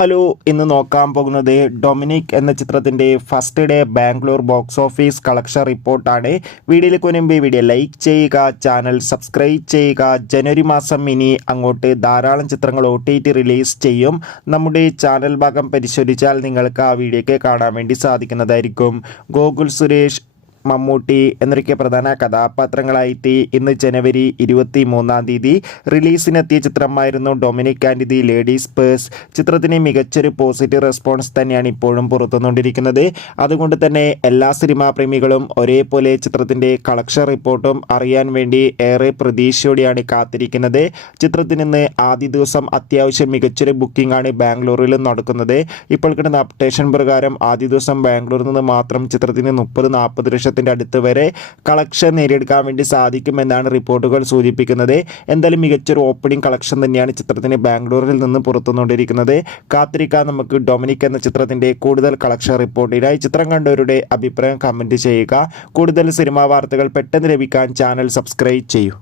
Hello ഇന്ന് നോക്കാൻ പോകുന്നത് ഡൊമിനിക് എന്ന ചിത്രത്തിന്റെ first day Bangalore box office collection റിപ്പോർട്ടാണ്. വീഡിയോയിലേക്ക് മുൻപ് വീഡിയോ ലൈക്ക് ചെയ്യുക ചാനൽ സബ്സ്ക്രൈബ് ചെയ്യുക. ജനുവരി മാസം ഇനി അങ്ങോട്ട് ധാരാളം ചിത്രങ്ങൾ ഒ റിലീസ് ചെയ്യും. നമ്മുടെ ചാനൽ ഭാഗം പരിശോധിച്ചാൽ നിങ്ങൾക്ക് ആ വീഡിയോയ്ക്ക് കാണാൻ വേണ്ടി സാധിക്കുന്നതായിരിക്കും. ഗോകുൽ സുരേഷ് മമ്മൂട്ടി എന്നൊക്കെ പ്രധാന കഥാപാത്രങ്ങളായിത്തി ഇന്ന് ജനുവരി ഇരുപത്തി മൂന്നാം തീയതി റിലീസിനെത്തിയ ചിത്രമായിരുന്നു Dominic and the ladies purse. ചിത്രത്തിന് മികച്ചൊരു പോസിറ്റീവ് റെസ്പോൺസ് തന്നെയാണ് ഇപ്പോഴും പുറത്തുനിന്നുകൊണ്ടിരിക്കുന്നത്. അതുകൊണ്ട് തന്നെ എല്ലാ സിനിമാ പ്രേമികളും ഒരേപോലെ ചിത്രത്തിന്റെ കളക്ഷൻ റിപ്പോർട്ടും അറിയാൻ വേണ്ടി ഏറെ പ്രതീക്ഷയോടെയാണ് കാത്തിരിക്കുന്നത്. ചിത്രത്തിന് ഇന്ന് ആദ്യ ദിവസം അത്യാവശ്യം മികച്ചൊരു ബുക്കിംഗ് ആണ് ബാംഗ്ലൂരിൽ നടക്കുന്നത്. ഇപ്പോൾ കിട്ടുന്ന അപ്ഡേഷൻ പ്രകാരം ആദ്യ ദിവസം ബാംഗ്ലൂരിൽ നിന്ന് മാത്രം ചിത്രത്തിന് മുപ്പത് നാൽപ്പത് ലക്ഷത്തിന്റെ അടുത്ത് വരെ കളക്ഷൻ നേടിയെടുക്കാൻ വേണ്ടി സാധിക്കുമെന്നാണ് റിപ്പോർട്ടുകൾ സൂചിപ്പിക്കുന്നത്. എന്തായാലും മികച്ചൊരു ഓപ്പണിംഗ് കളക്ഷൻ തന്നെയാണ് ചിത്രത്തിന് ബാംഗ്ലൂരിൽ നിന്ന് പുറത്തുനിന്നുകൊണ്ടിരിക്കുന്നത്. കാത്തിരിക്കാൻ നമുക്ക് ഡൊമിനിക് എന്ന ചിത്രത്തിന്റെ കൂടുതൽ കളക്ഷൻ റിപ്പോർട്ടിനായി ചിത്രം കണ്ടവരുടെ അഭിപ്രായം കമന്റ് ചെയ്യുക. കൂടുതൽ സിനിമാ വാർത്തകൾ പെട്ടെന്ന് ലഭിക്കാൻ ചാനൽ സബ്സ്ക്രൈബ് ചെയ്യൂ.